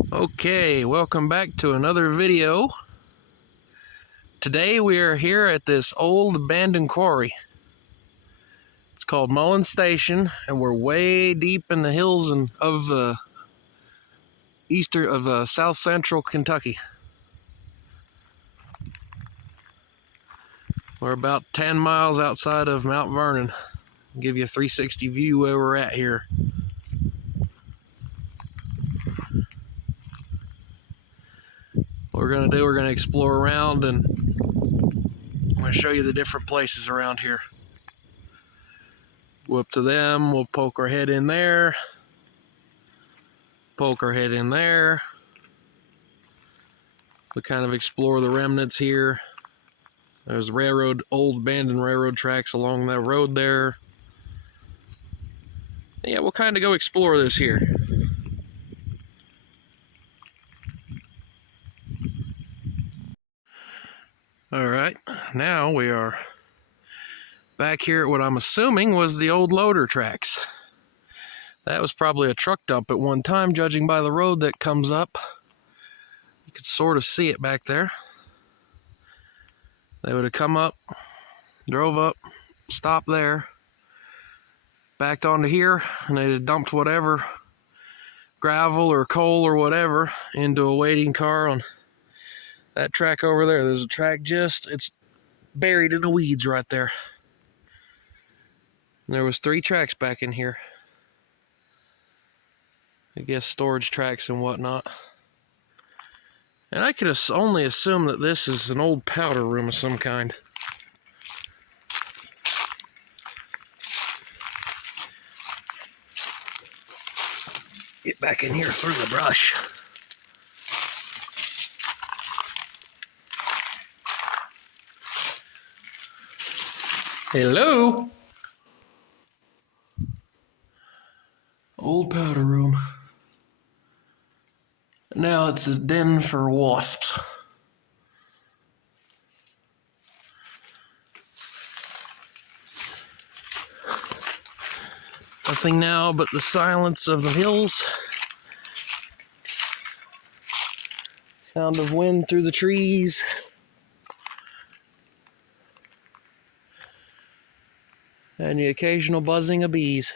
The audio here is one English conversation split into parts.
Okay, welcome back to another video. Today we are here at this old abandoned quarry. It's called Mullins Station, and we're way deep in the hills of south central Kentucky. We're about 10 miles outside of Mount Vernon. I'll give you a 360 view where we're at here. What we're gonna do, we're gonna explore around, and I'm gonna show you the different places around here. Go up to them, we'll poke our head in there, poke our head in there. We'll kind of explore the remnants here. There's old abandoned railroad tracks along that road there. Yeah, we'll kind of go explore this here. Alright, now we are back here at what I'm assuming was the old loader tracks. That was probably a truck dump at one time, judging by the road that comes up. You could sort of see it back there. They would have come up, drove up, stopped there, backed onto here, and they'd have dumped whatever gravel or coal or whatever into a waiting car on that track over there. There's a track it's buried in the weeds right there. And there was 3 tracks back in here. I guess storage tracks and whatnot. And I could only assume that this is an old powder room of some kind. Get back in here through the brush. Hello? Old powder room. Now it's a den for wasps. Nothing now but the silence of the hills. Sound of wind through the trees. And the occasional buzzing of bees.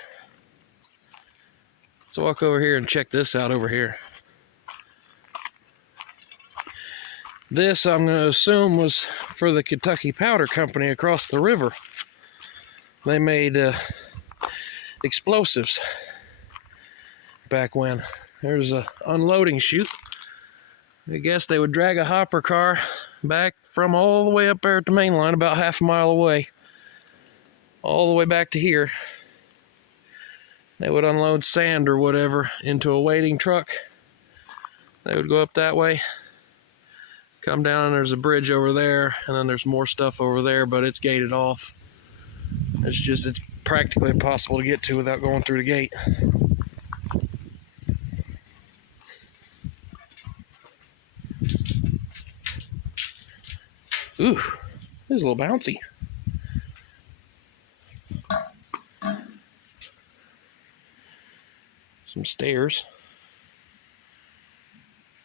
Let's walk over here and check this out over here. This, I'm going to assume, was for the Kentucky Powder Company across the river. They made explosives back when. There's a unloading chute. I guess they would drag a hopper car back from all the way up there at the main line, about half a mile away, all the way back to here. They would unload sand or whatever into a waiting truck. They would go up that way, come down, and there's a bridge over there, and then there's more stuff over there, but it's gated off. It's practically impossible to get to without going through the gate. Ooh, this is a little bouncy. Some stairs.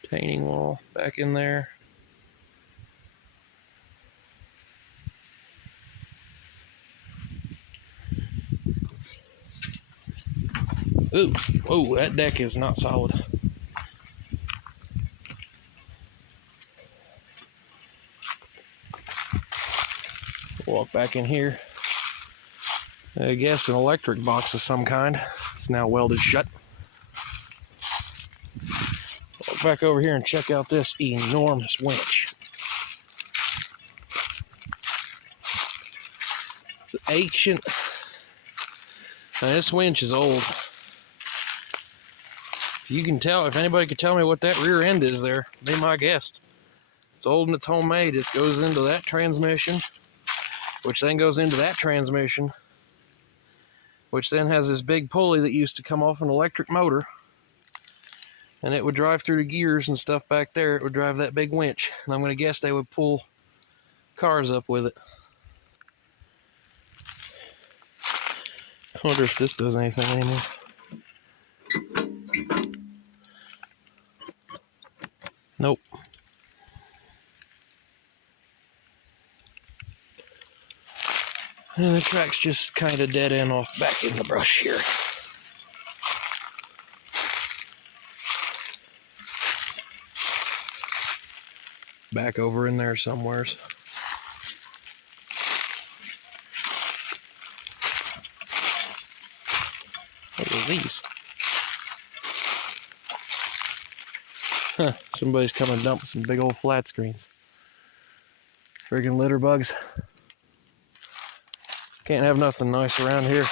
Painting wall back in there. Ooh, whoa, that deck is not solid. Walk back in here. I guess an electric box of some kind. It's now welded shut. Walk back over here and check out this enormous winch. It's ancient. Now this winch is old. You can tell, if anybody could tell me what that rear end is there, be my guest. It's old and it's homemade. It goes into that transmission, which then goes into that transmission, which then has this big pulley that used to come off an electric motor, and it would drive through the gears and stuff back there. It would drive that big winch, and I'm going to guess they would pull cars up with it. I wonder if this does anything anymore. And the track's just kind of dead end off back in the brush here. Back over in there somewheres. What are these? Huh, somebody's come and dumped some big old flat screens. Friggin' litter bugs. Can't have nothing nice around here.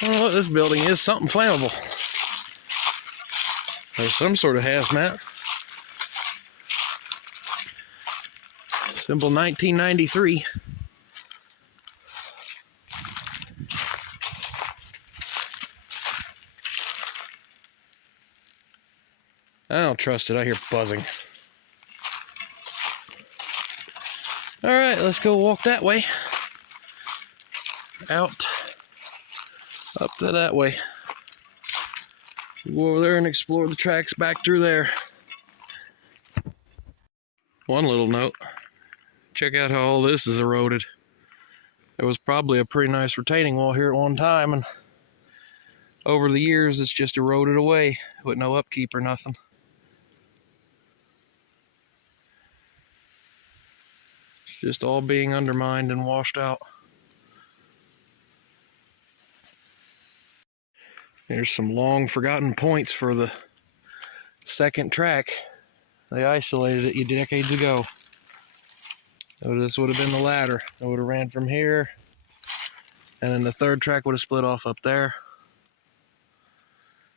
I don't know what this building is. Something flammable. There's some sort of hazmat. Symbol 1993. I don't trust it. I hear buzzing. All right, let's go walk that way. Out. Up to that way. Go over there and explore the tracks back through there. One little note. Check out how all this is eroded. There was probably a pretty nice retaining wall here at one time, and over the years it's just eroded away with no upkeep or nothing. It's just all being undermined and washed out. There's some long forgotten points for the second track. They isolated it decades ago. So this would have been the ladder. It would have ran from here, and then the third track would have split off up there.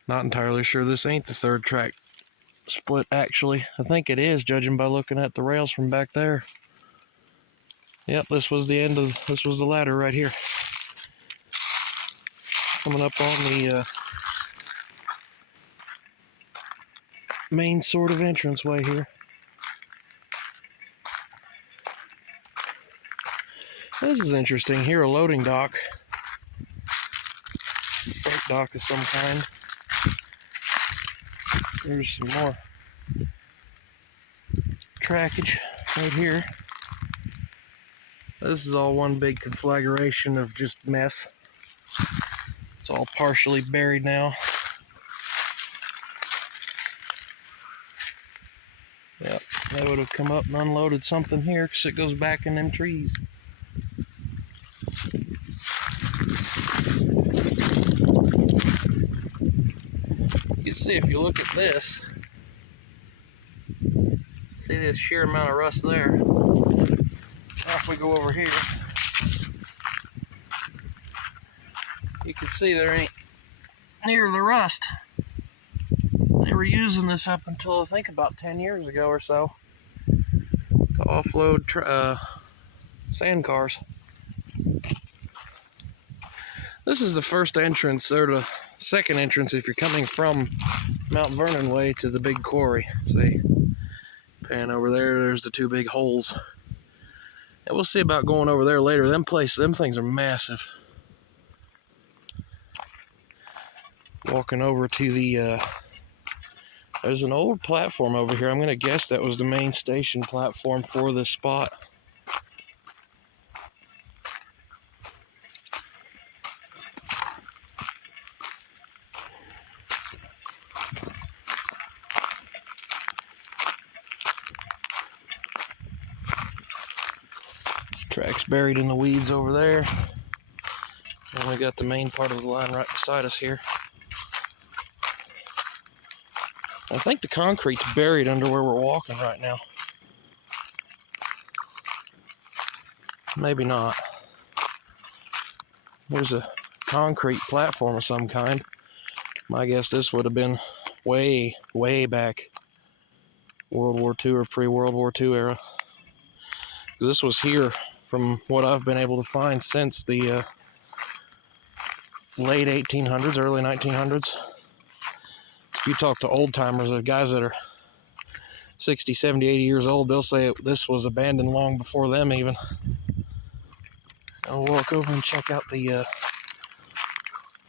Not entirely sure this ain't the third track split, actually. I think it is, judging by looking at the rails from back there. Yep, this was the ladder right here. Coming up on the main sort of entranceway here. This is interesting. Here, a loading dock. Freight dock of some kind. There's some more trackage right here. This is all one big conflagration of just mess. It's all partially buried now. Yep, they would have come up and unloaded something here because it goes back in them trees. You can see if you look at this, see this sheer amount of rust there. Now if we go over here, you can see there ain't near the rust. They were using this up until I think about 10 years ago or so to offload sand cars. This is the first entrance, or the second entrance if you're coming from Mount Vernon way to the big quarry. See, pan over there, there's the two big holes. And we'll see about going over there later. Them things are massive. Walking over to the, there's an old platform over here. I'm gonna guess that was the main station platform for this spot. Track's buried in the weeds over there. And we got the main part of the line right beside us here. I think the concrete's buried under where we're walking right now. Maybe not. There's a concrete platform of some kind. My guess this would have been way, way back World War II or pre-World War II era. This was here from what I've been able to find since the late 1800s, early 1900s. If you talk to old timers, the guys that are 60, 70, 80 years old, they'll say this was abandoned long before them even. I'll walk over and check out the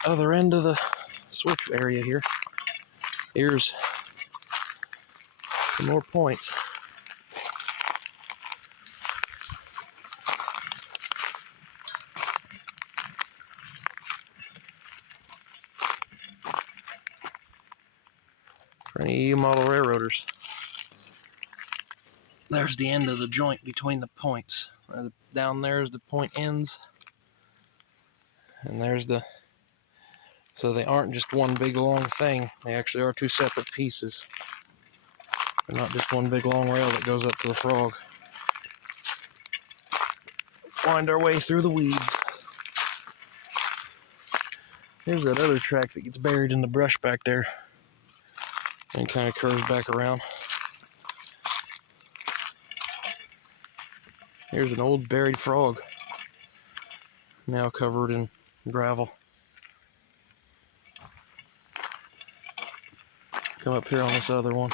other end of the switch area here. Here's some more points. For any of you model railroaders. There's the end of the joint between the points. Down there's the point ends. And there's the... So they aren't just one big long thing. They actually are two separate pieces. They're not just one big long rail that goes up to the frog. Wind our way through the weeds. Here's that other track that gets buried in the brush back there and kind of curves back around. Here's an old buried frog, now covered in gravel. Come up here on this other one.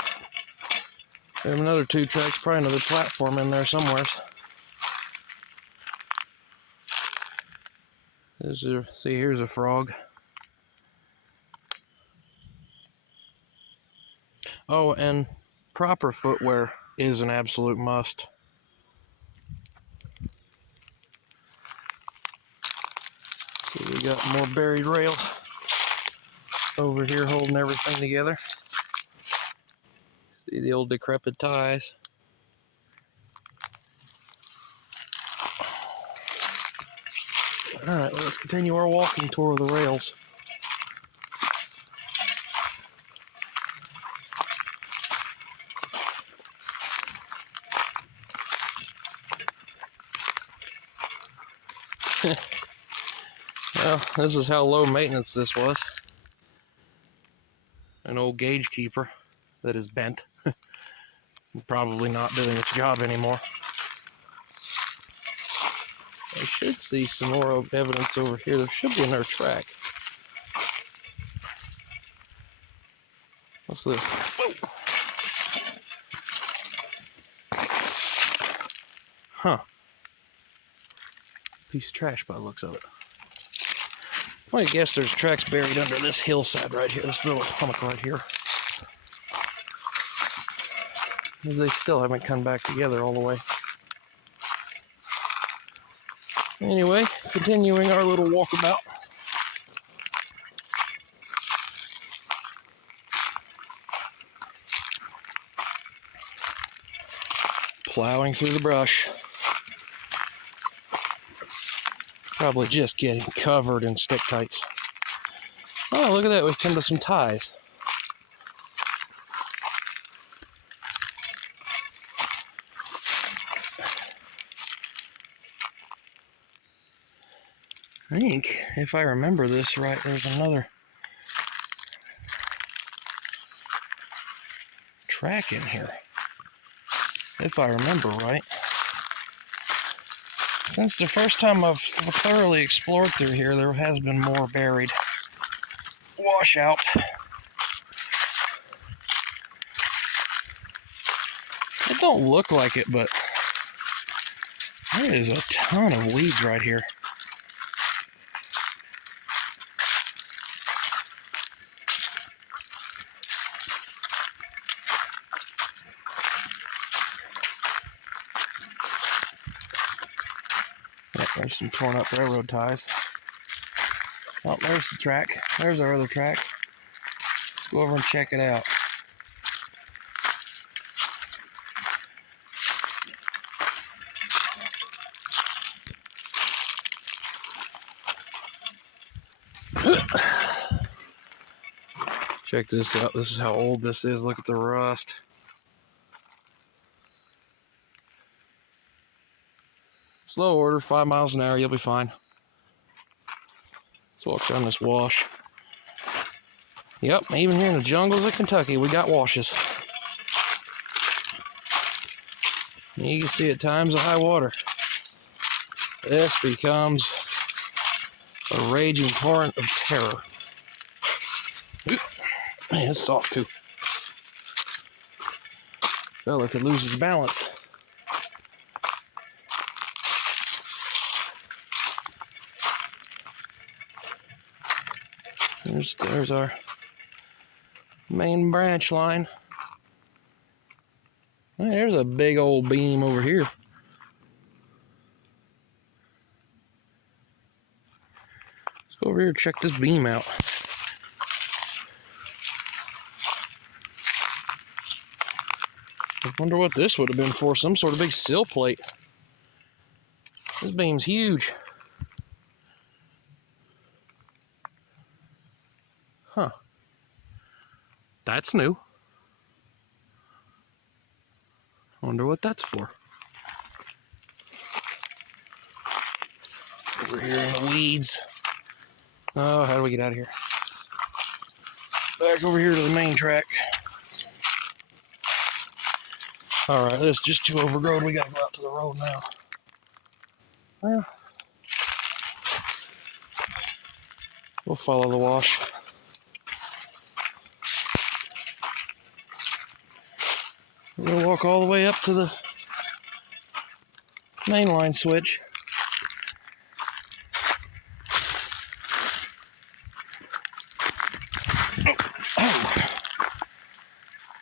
We have another two tracks, probably another platform in there somewhere. See, here's a frog. Oh, and proper footwear is an absolute must. So we got more buried rail over here holding everything together. See the old decrepit ties. Alright, well, let's continue our walking tour of the rails. Well, this is how low maintenance this was. An old gauge keeper that is bent. Probably not doing its job anymore. I should see some more evidence over here. There should be another track. What's this? Whoa. Huh. Piece of trash by the looks of it. Well, I guess there's tracks buried under this hillside right here, this little hummock right here. Because they still haven't come back together all the way. Anyway, continuing our little walkabout. Plowing through the brush. Probably just getting covered in stick tights. Oh, look at that, we've come to some ties. I think, if I remember this right, there's another track in here. If I remember right. Since the first time I've thoroughly explored through here, there has been more buried washout. It don't look like it, but there is a ton of weeds right here. There's some torn up railroad ties. Oh, there's the track. There's our other track. Let's go over and check it out. Check this out. This is how old this is. Look at the rust. Slow order, 5 miles an hour, you'll be fine. Let's walk down this wash. Yep, even here in the jungles of Kentucky, we got washes. And you can see at times of high water, this becomes a raging torrent of terror. Ooh, man, it's soft too. Fella could lose his balance. There's our Main branch line. Hey, there's a big old beam over here. Let's go over here and check this beam out. I wonder what this would have been for. Some sort of big sill plate. This beam's huge. Huh. That's new. Wonder what that's for. Over here in the weeds. Oh, how do we get out of here? Back over here to the main track. Alright, this is just too overgrown. We gotta go out to the road now. Well, we'll follow the wash. We're gonna walk all the way up to the main line switch.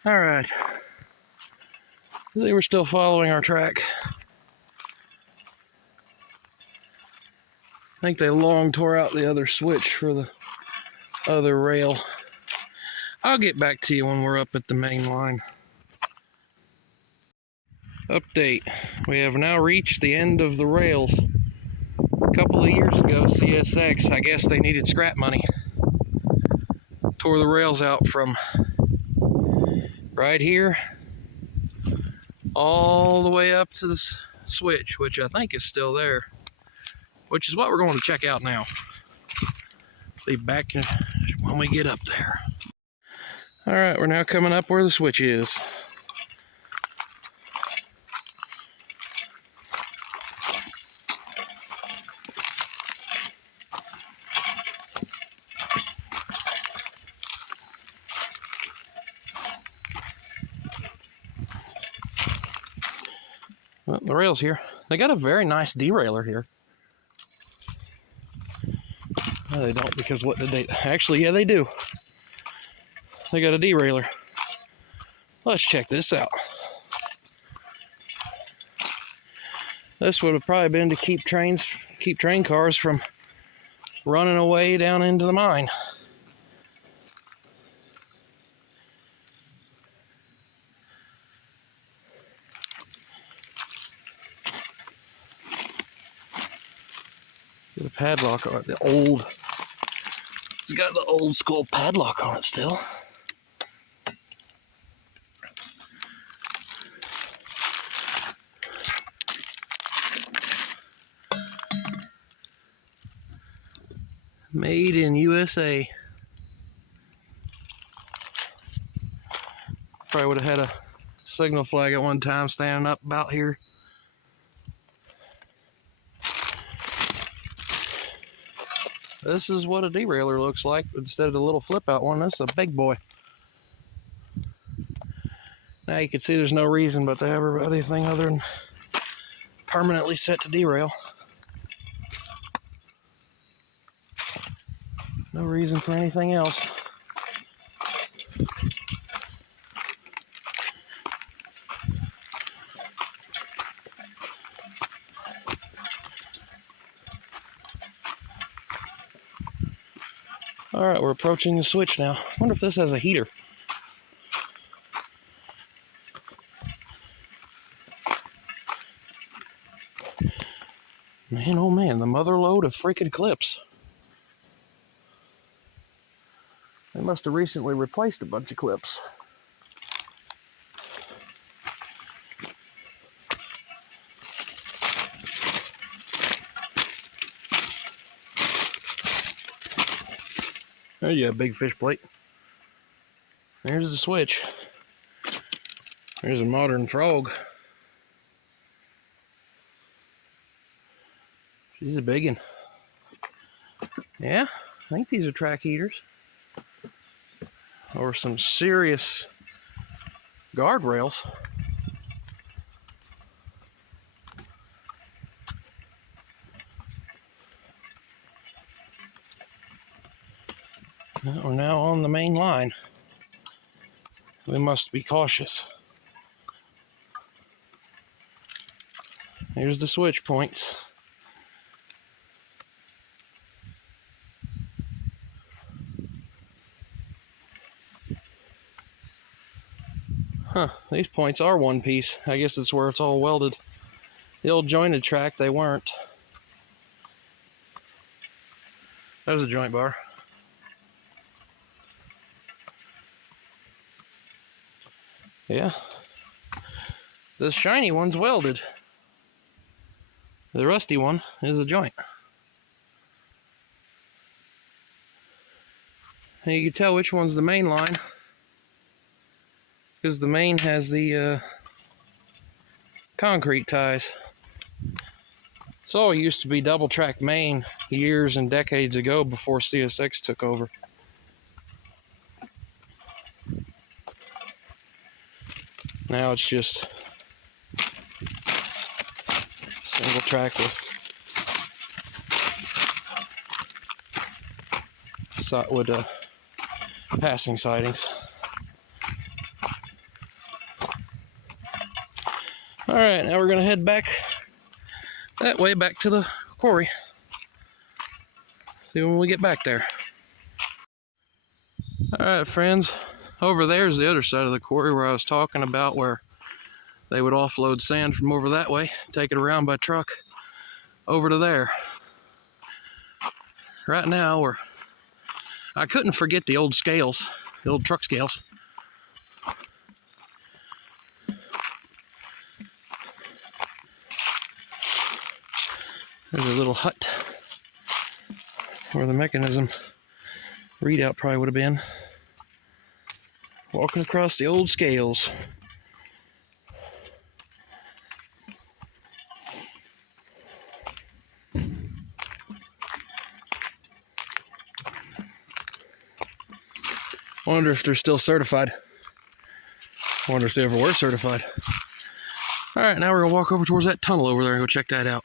Alright. They were still following our track. I think they long tore out the other switch for the other rail. I'll get back to you when we're up at the main line. Update. We have now reached the end of the rails. A couple of years ago, CSX, I guess they needed scrap money. Tore the rails out from right here all the way up to the switch, which I think is still there, which is what we're going to check out now. Be back when we get up there. All right, we're now coming up where the switch is. Well, the rail's here. They got a very nice derailleur here. No, they don't, because what did they... Actually, yeah, they do. They got a derailleur. Let's check this out. This would have probably been to keep train cars from running away down into the mine. There's a padlock on it. It's got the old school padlock on it still. Made in USA. Probably would have had a signal flag at one time standing up about here. This is what a derailleur looks like. Instead of the little flip out one, this is a big boy. Now you can see there's no reason but to have anything other than permanently set to derail. No reason for anything else. All right, we're approaching the switch now. Wonder if this has a heater. Man, oh man, the mother lode of freaking clips. They must have recently replaced a bunch of clips. There you go, big fish plate. There's the switch. There's a modern frog. She's a big one. Yeah, I think these are track heaters. Or some serious guardrails. We're now on the main line. we must be cautious. Here's the switch points. Huh, these points are one piece. I guess it's where it's all welded. The old jointed track, they weren't. There's a joint bar. Yeah. The shiny one's welded. The rusty one is a joint. And you can tell which one's the main line, because the main has the concrete ties. This all used to be double track main years and decades ago before CSX took over. Now it's just single track with passing sidings. All right, now we're gonna head back that way, back to the quarry. See when we get back there. All right, friends, over there's the other side of the quarry where I was talking about, where they would offload sand from over that way, take it around by truck over to there. Right now, I couldn't forget the old scales, the old truck scales. There's a little hut where the mechanism readout probably would have been. Walking across the old scales. Wonder if they're still certified. Wonder if they ever were certified. All right, now we're gonna walk over towards that tunnel over there and go check that out.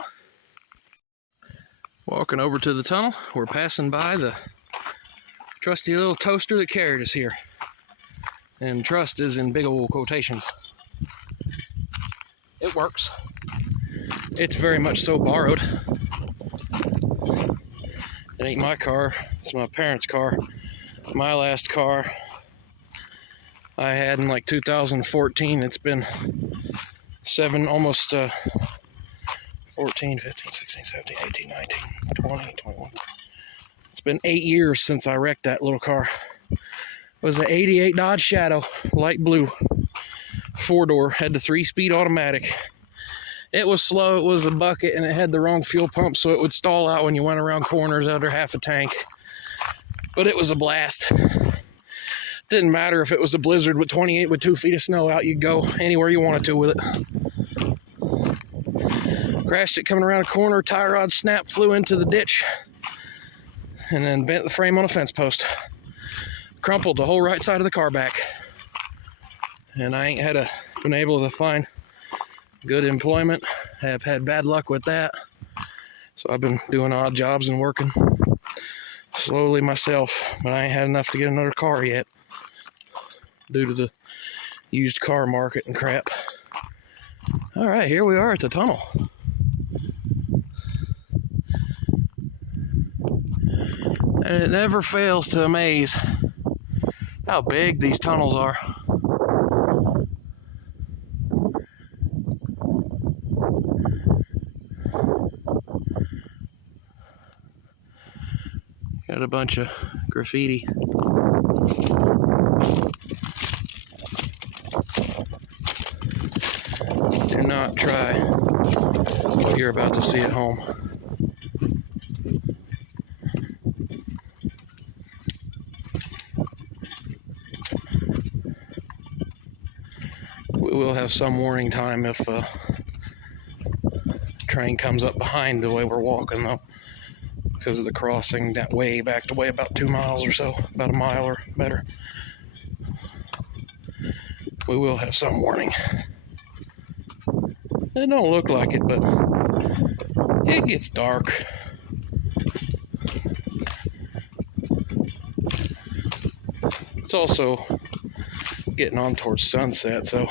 Walking over to the tunnel, we're passing by the trusty little toaster that carried us here. And trust is in big old quotations. It works. It's very much so borrowed. It ain't my car, it's my parents' car. My last car I had in like 2014. It's been almost 14, 15, 16, 17, 18, 19, 20, 21. It's been 8 years since I wrecked that little car. It was an 88 Dodge Shadow, light blue, 4-door, had the 3-speed automatic. It was slow, it was a bucket, and it had the wrong fuel pump, so it would stall out when you went around corners under half a tank. But it was a blast. Didn't matter if it was a blizzard with 28 with 2 feet of snow out, you'd go anywhere you wanted to with it. Crashed it coming around a corner, tie rod snapped, flew into the ditch, and then bent the frame on a fence post. Crumpled the whole right side of the car back. And I ain't been able to find good employment. Have had bad luck with that. So I've been doing odd jobs and working slowly myself, but I ain't had enough to get another car yet due to the used car market and crap. All right, here we are at the tunnel. And it never fails to amaze how big these tunnels are. Got a bunch of graffiti. Do not try what you're about to see at home. We will have some warning time if a train comes up behind the way we're walking, though, because of the crossing that way back away about 2 miles or so, about a mile or better. We will have some warning. It don't look like it, but it gets dark. It's also getting on towards sunset, so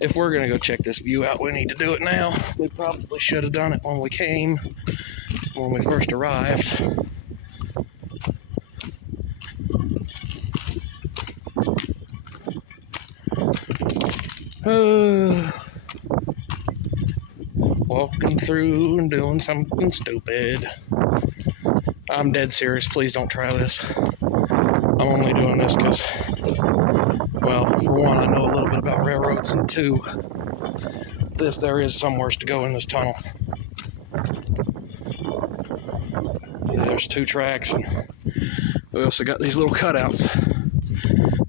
if we're gonna go check this view out, we need to do it now. We probably should have done it when we first arrived. Walking through and doing something stupid. I'm dead serious, please don't try this. I'm only doing this because, well, for one, I know a little bit about railroads, and two, there is somewhere to go in this tunnel. See, there's 2 tracks, and we also got these little cutouts.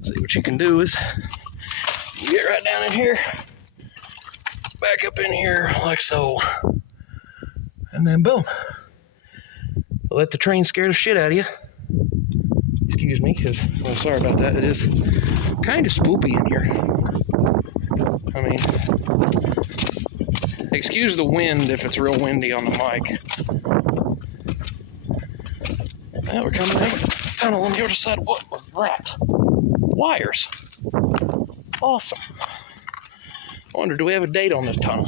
See, what you can do is you get right down in here, back up in here like so, and then boom. Let the train scare the shit out of you. Excuse me, because I'm sorry about that. It is kind of spoopy in here. I mean, excuse the wind if it's real windy on the mic. Now we're coming out of the tunnel on the other side. What was that? Wires. Awesome. I wonder, do we have a date on this tunnel?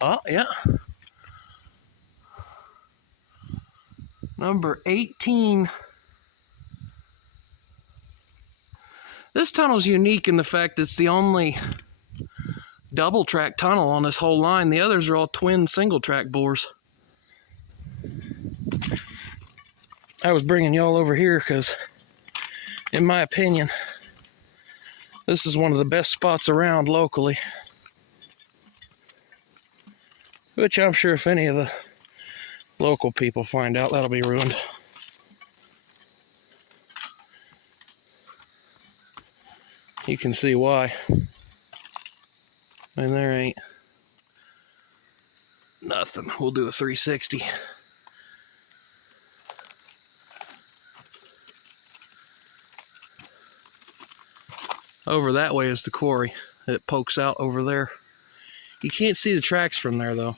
Oh, yeah. Number 18. This tunnel's unique in the fact it's the only double track tunnel on this whole line. The others are all twin single track bores. I was bringing y'all over here because, in my opinion, this is one of the best spots around locally. Which I'm sure if any of the local people find out, that'll be ruined. You can see why. And there ain't nothing. We'll do a 360. Over that way is the quarry. It pokes out over there. You can't see the tracks from there though.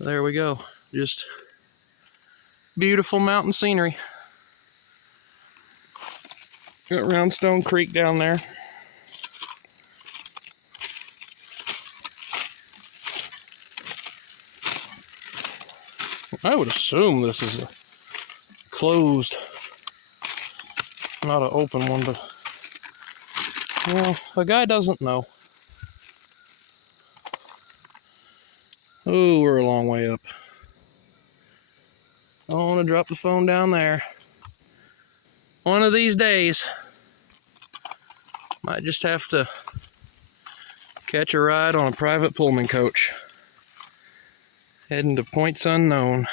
There we go. Just beautiful mountain scenery. Got Roundstone Creek down there. I would assume this is a closed, not an open one, but well, the guy doesn't know. Oh, we're a long way up. I don't want to drop the phone down there. One of these days, might just have to catch a ride on a private Pullman coach, heading to points unknown.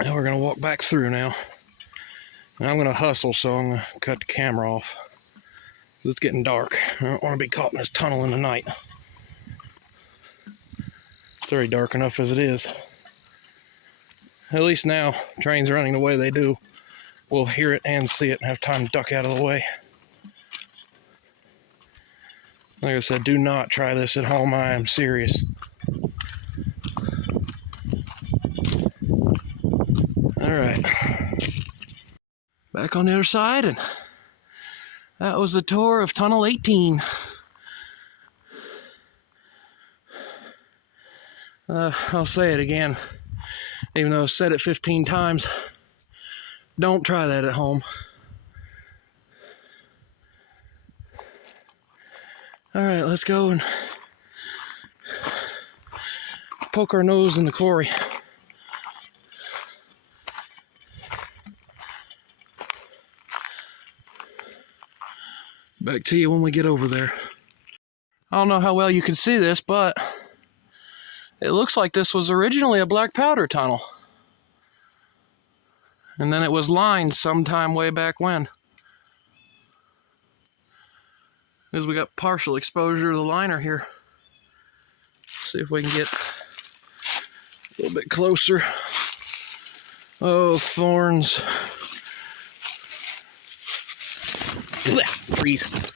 And we're gonna walk back through now. And I'm gonna hustle, so I'm gonna cut the camera off. It's getting dark. I don't want to be caught in this tunnel in the night. It's already dark enough as it is. At least now, trains running the way they do, we'll hear it and see it and have time to duck out of the way. Like I said, do not try this at home. I am serious. Alright. Back on the other side, and that was the tour of Tunnel 18. I'll say it again, even though I've said it 15 times. Don't try that at home. Alright, let's go and poke our nose in the quarry. Back to you when we get over there. I don't know how well you can see this, but it looks like this was originally a black powder tunnel. And then it was lined sometime way back when. As we got partial exposure to the liner here. See if we can get a little bit closer. Oh, thorns. Freeze.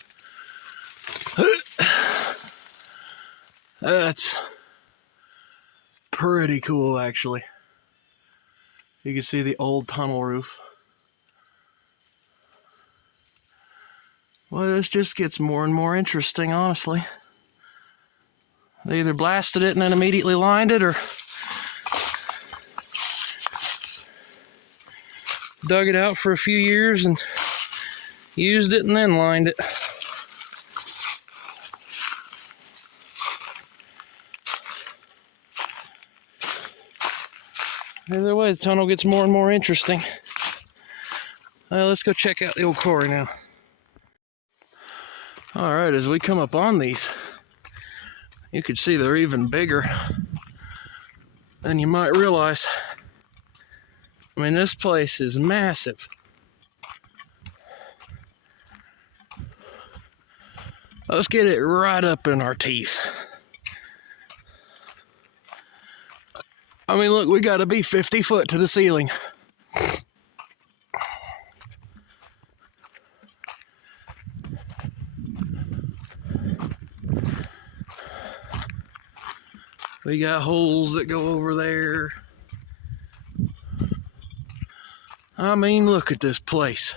That's pretty cool, actually. You can see the old tunnel roof. Well, this just gets more and more interesting, honestly. They either blasted it and then immediately lined it, or dug it out for a few years and used it and then lined it. Either way, the tunnel gets more and more interesting. Let's go check out the old quarry now. All right, as we come up on these, you can see they're even bigger than you might realize. I mean, this place is massive. Let's get it right up in our teeth. I mean, look, we gotta be 50 foot to the ceiling. We got holes that go over there. I mean, look at this place.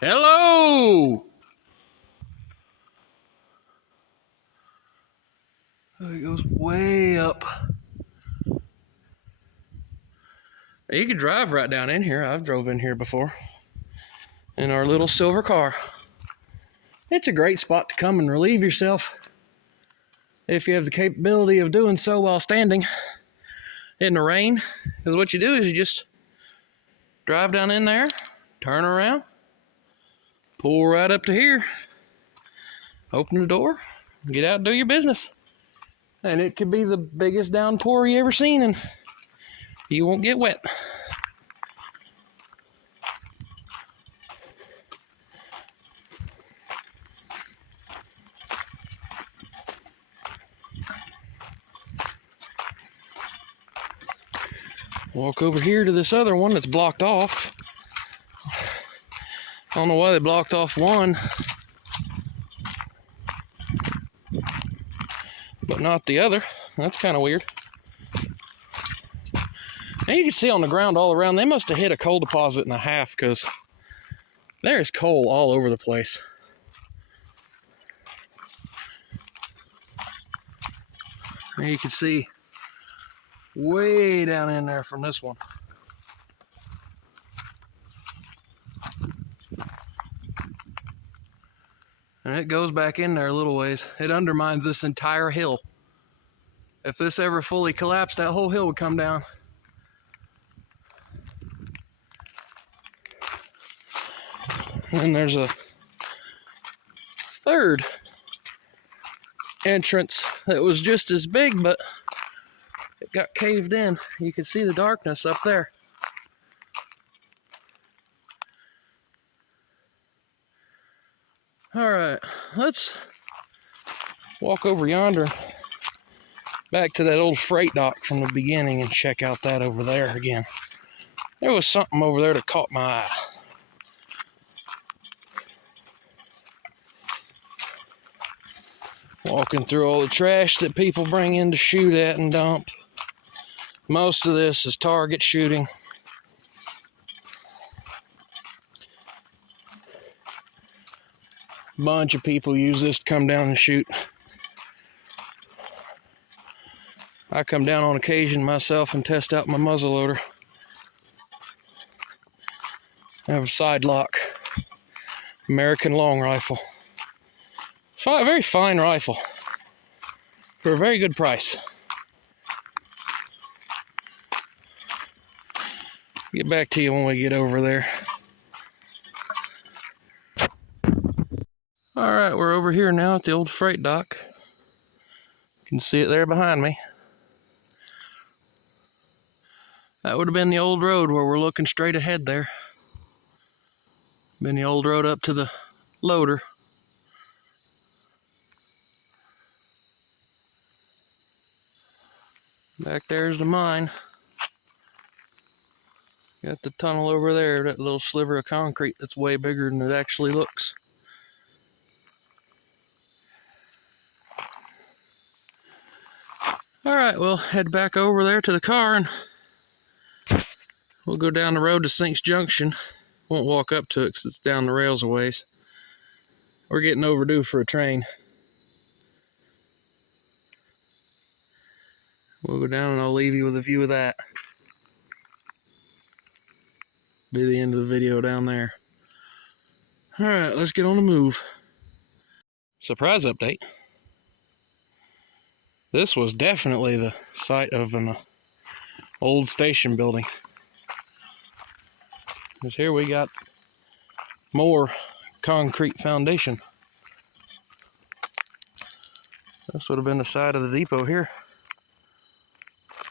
Hello! It goes way up. You could drive right down in here. I've drove in here before in our little silver car. It's a great spot to come and relieve yourself if you have the capability of doing so while standing in the rain. Because what you do is you just drive down in there, turn around, pull right up to here, open the door, get out and do your business. And it could be the biggest downpour you ever seen and you won't get wet. Walk over here to this other one that's blocked off. I don't know why they blocked off one, but not the other. That's kind of weird. And you can see on the ground all around, they must have hit a coal deposit and a half, because there's coal all over the place. And you can see way down in there from this one. And it goes back in there a little ways. It undermines this entire hill. If this ever fully collapsed, that whole hill would come down. And there's a third entrance that was just as big, but it got caved in. You can see the darkness up there. All right, let's walk over yonder back to that old freight dock from the beginning and check out that over there again. There was something over there that caught my eye. Walking through all the trash that people bring in to shoot at and dump. Most of this is target shooting. Bunch of people use this to come down and shoot. I come down on occasion myself and test out my muzzleloader. I have a side lock American long rifle. A very fine rifle for a very good price. Get back to you when we get over there. All right, we're over here now at the old freight dock. You can see it there behind me. That would have been the old road where we're looking straight ahead there. Been the old road up to the loader. Back there's the mine. Got the tunnel over there, that little sliver of concrete that's way bigger than it actually looks. Alright, we'll head back over there to the car and we'll go down the road to Sinks Junction. Won't walk up to it because it's down the rails a ways. We're getting overdue for a train. We'll go down and I'll leave you with a view of that. Be the end of the video down there. Alright, let's get on the move. Surprise update. This was definitely the site of an old station building. Because here we got more concrete foundation. This would have been the side of the depot here,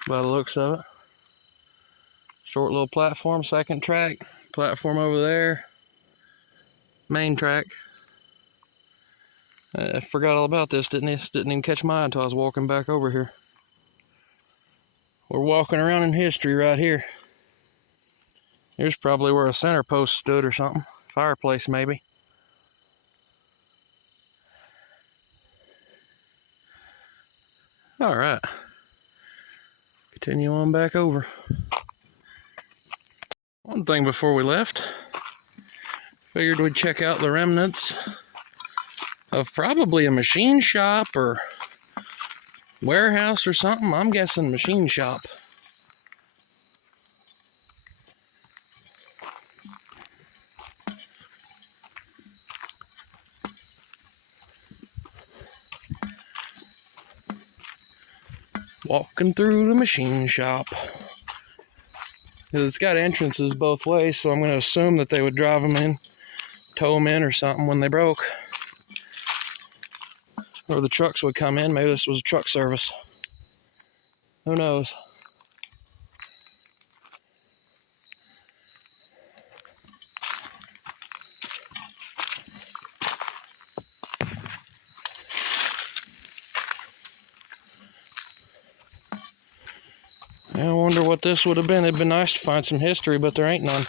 by the looks of it. Short little platform, second track, platform over there, main track. I forgot all about this, didn't even catch my eye until I was walking back over here. We're walking around in history right here. Here's probably where a center post stood or something. Fireplace maybe. All right. Continue on back over. One thing before we left, figured we'd check out the remnants of probably a machine shop or warehouse or something. I'm guessing machine shop. Walking through the machine shop. It's got entrances both ways, so I'm going to assume that they would drive them in, tow them in or something when they broke. Or the trucks would come in. Maybe this was a truck service. Who knows? I wonder what this would have been. It'd been nice to find some history, but there ain't none.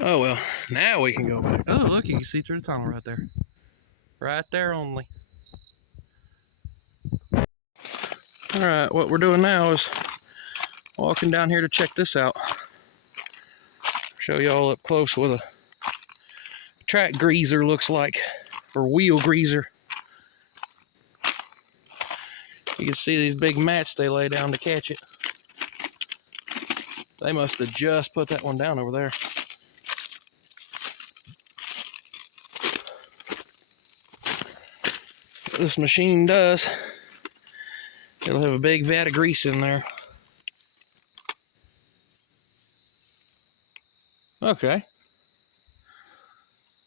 Oh well, now we can go back. Oh look, you can see through the tunnel right there. Right there only. Alright, what we're doing now is walking down here to check this out. Show y'all up close what a track greaser looks like, or wheel greaser. You can see these big mats they lay down to catch it. They must have just put that one down over there. What this machine does, it'll have a big vat of grease in there. Okay.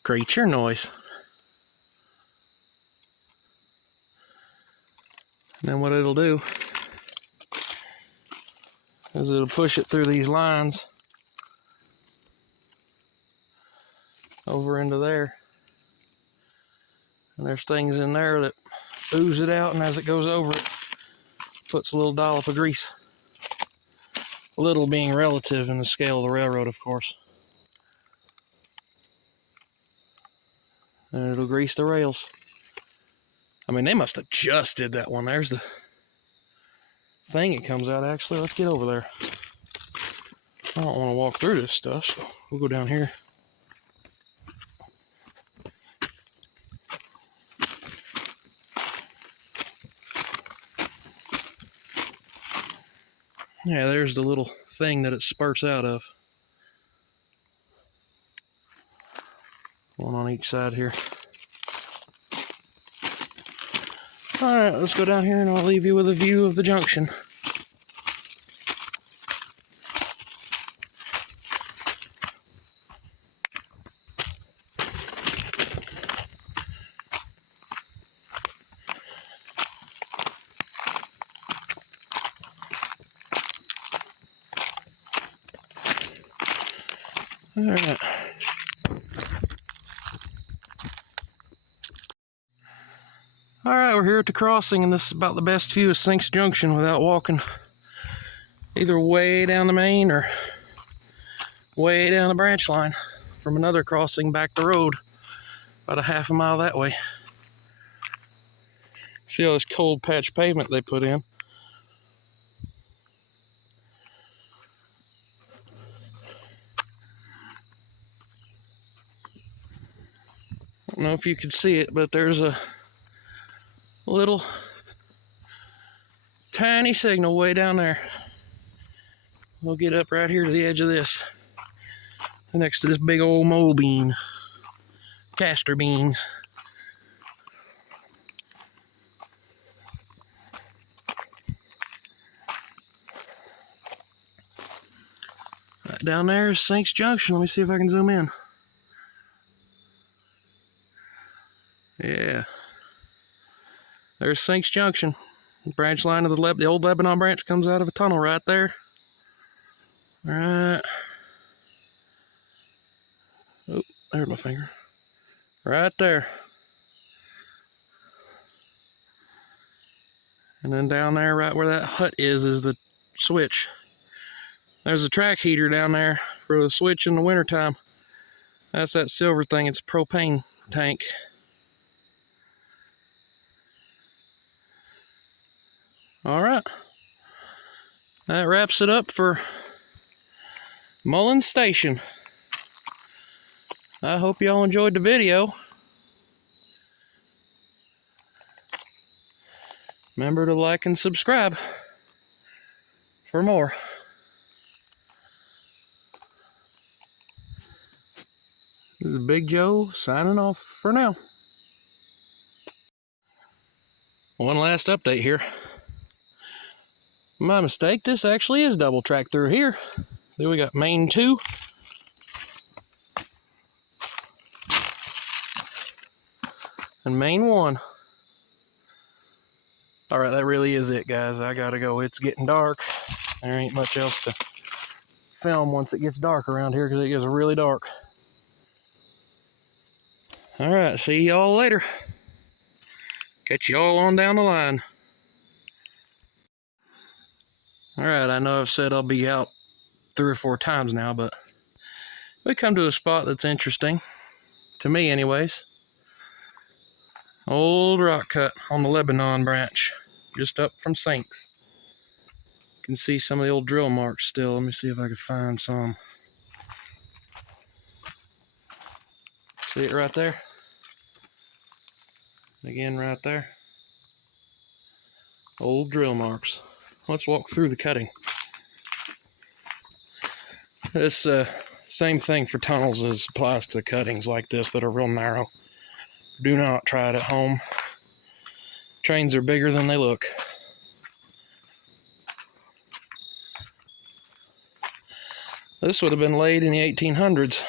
Creature noise. And then what it'll do is it'll push it through these lines over into there. And there's things in there that ooze it out, and as it goes over it, puts a little dollop of grease. Little being relative in the scale of the railroad, of course. And it'll grease the rails. I mean, they must have just did that one. There's the thing it comes out, actually. Let's get over there. I don't want to walk through this stuff, so we'll go down here. Yeah, there's the little thing that it spurts out of. One on each side here. Alright, let's go down here and I'll leave you with a view of the junction. Alright. All right, we're here at the crossing, and this is about the best view of Sinks Junction without walking either way down the main or way down the branch line from another crossing back the road, about a half a mile that way. See all this cold patch pavement they put in? I don't know if you could see it, but there's a little tiny signal way down there. We'll get up right here to the edge of this, next to this big old mole bean, castor bean. Right down there is Sinks Junction. Let me see if I can zoom in. Yeah. There's Sinks Junction. Branch line of the old Lebanon branch comes out of a tunnel right there. All right. Oh, there's my finger. Right there. And then down there, right where that hut is the switch. There's a track heater down there for the switch in the wintertime. That's that silver thing. It's a propane tank. All right. That wraps it up for Mullins Station. I hope y'all enjoyed the video. Remember to like and subscribe for more. This is BigJoe signing off for now. One last update here. My mistake, this actually is double track through here. Then we got main 2. And main 1. Alright, that really is it, guys. I gotta go. It's getting dark. There ain't much else to film once it gets dark around here because it gets really dark. Alright, see y'all later. Catch y'all on down the line. Alright, I know I've said I'll be out 3 or 4 times now, but we come to a spot that's interesting. To me, anyways. Old rock cut on the Lebanon branch, just up from Sinks. You can see some of the old drill marks still. Let me see if I can find some. See it right there? Again, right there. Old drill marks. Let's walk through the cutting. This same thing for tunnels as applies to cuttings like this that are real narrow. Do not try it at home. Trains are bigger than they look. This would have been laid in the 1800s.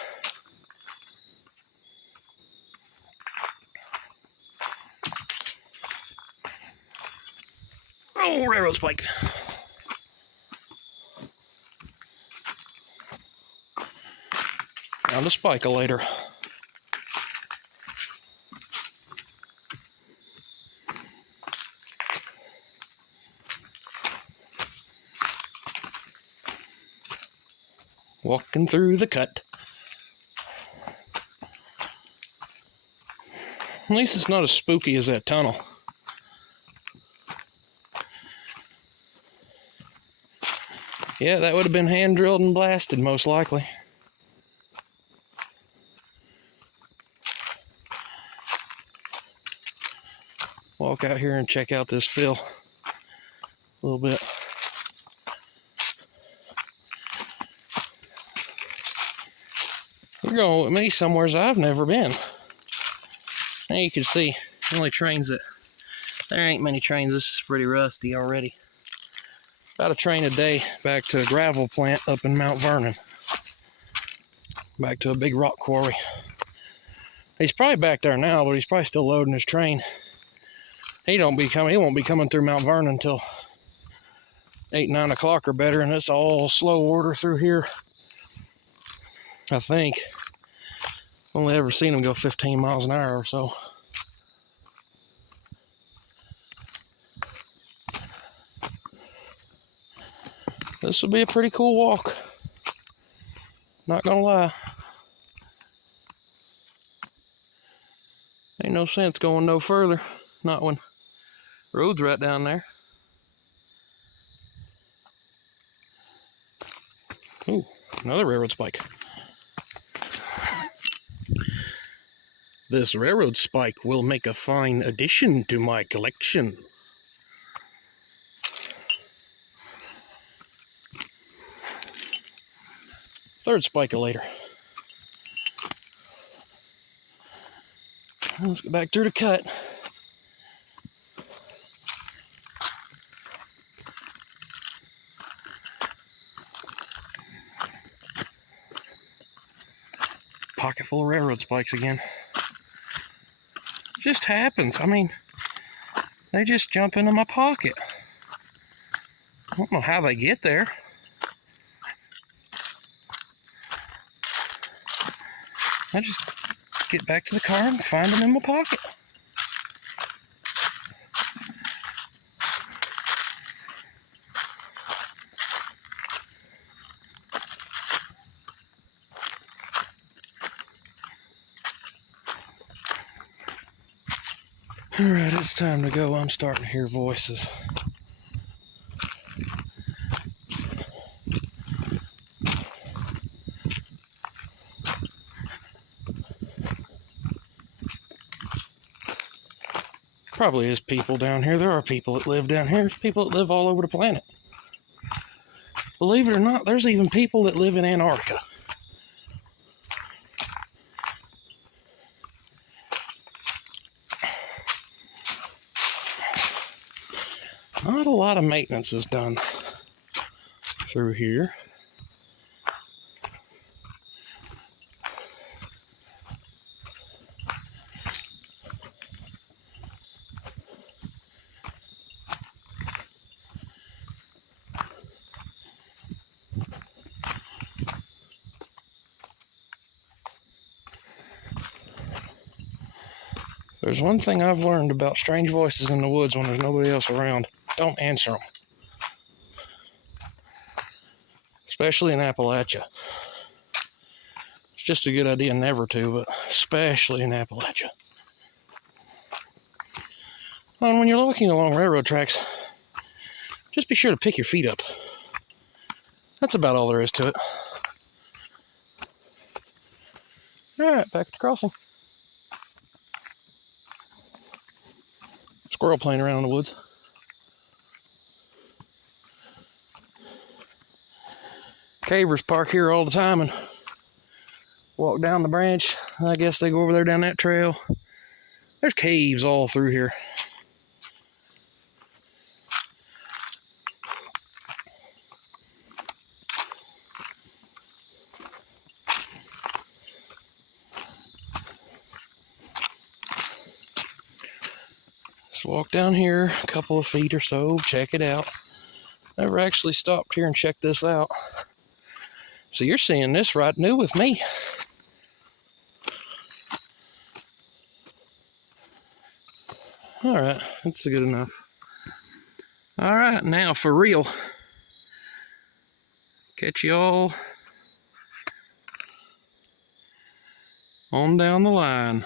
Oh, railroad spike. Found a spike later. Walking through the cut. At least it's not as spooky as that tunnel. Yeah, that would have been hand drilled and blasted most likely. Walk out here and check out this fill a little bit. You're going with me somewheres I've never been. Now you can see only trains that there ain't many trains. This is pretty rusty already. About a train a day back to a gravel plant up in Mount Vernon. Back to a big rock quarry. He's probably back there now, but he's probably still loading his train. He won't be coming through Mount Vernon until 8, 9 o'clock or better, and it's all slow order through here. I think. Only ever seen him go 15 miles an hour or so. This will be a pretty cool walk. Not gonna lie. Ain't no sense going no further. Not when road's right down there. Ooh, another railroad spike. This railroad spike will make a fine addition to my collection. Third spike later. Let's get back through the cut. Pocket full of railroad spikes again. Just happens. I mean, they just jump into my pocket. I don't know how they get there. I just get back to the car and find them in my pocket. Alright, it's time to go. I'm starting to hear voices. Probably is people down here. There are people that live down here. There's people that live all over the planet. Believe it or not, there's even people that live in Antarctica. Not a lot of maintenance is done through here. There's one thing I've learned about strange voices in the woods when there's nobody else around. Don't answer them. Especially in Appalachia. It's just a good idea never to, but especially in Appalachia. And when you're walking along railroad tracks, just be sure to pick your feet up. That's about all there is to it. Alright, back at the crossing. Squirrel playing around in the woods. Cavers park here all the time and walk down the branch. I guess they go over there down that trail. There's caves all through here. Just walk down here a couple of feet or so, check it out. Never actually stopped here and checked this out. So you're seeing this right new with me. Alright, that's good enough. Alright, now for real. Catch y'all on down the line.